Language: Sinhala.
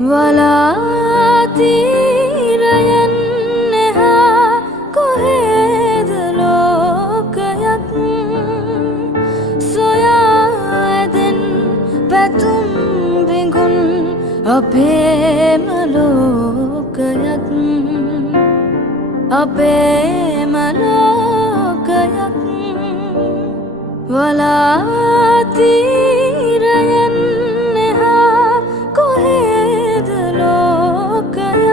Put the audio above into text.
වලාතීරයන් එහා කොහෙද ලෝකයත් සොයා ඇදෙන් පැතුම් බිඟුන් අපේම ලෝකයත් අපේම ලෝකයත් වලාතී